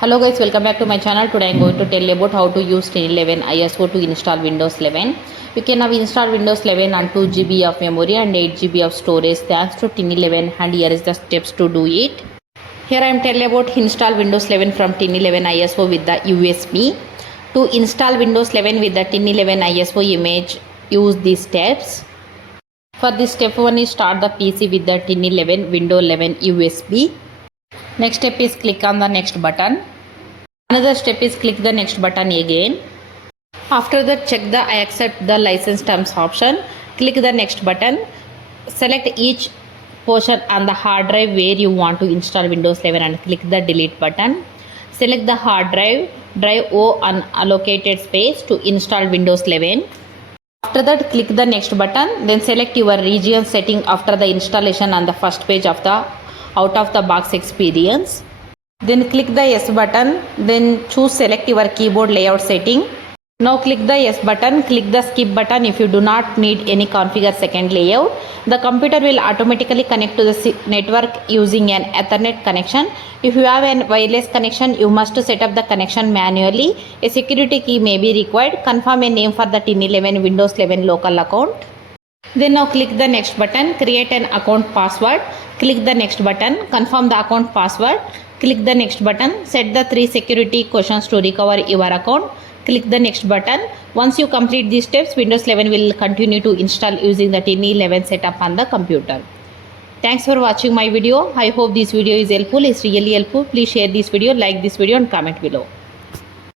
Hello guys, welcome back to my channel. Today I am going to tell about how to use Tiny11 ISO to install Windows 11. You can now install Windows 11 on 2 GB of memory and 8 GB of storage thanks to Tiny11, and here is the steps to do it. Here I am telling about install Windows 11 from Tiny11 ISO with the USB. To install Windows 11 with the Tiny11 ISO image, use these steps. For this step 1 is start the PC with the Tiny11 Windows 11 USB. Next step is click on the next button. Another step is click the next button again. After that, check the I accept the license terms option. Click the next button. Select each portion on the hard drive where you want to install Windows 11 and click the delete button. Select the hard drive, drive O unallocated space to install Windows 11. After that, click the next button. Then select your region setting after the installation on the first page of the out of the box experience. Then click the yes button. Then choose select your keyboard layout setting. Now click the yes button. Click the skip button if you do not need any configure second layout. The computer will automatically connect to the network using an Ethernet connection. If you have a wireless connection, you must set up the connection manually. A security key may be required. Confirm a name for the Tiny11 Windows 11 local account. Then now click the next button, create an account password. Click the next button, confirm the account password. Click the next button, set the 3 security questions to recover your account. Click the next button. Once you complete these steps, Windows 11 will continue to install using the Tiny11 setup on the computer. Thanks for watching my video. I hope this video is helpful. It's really helpful. Please share this video, like this video and comment below.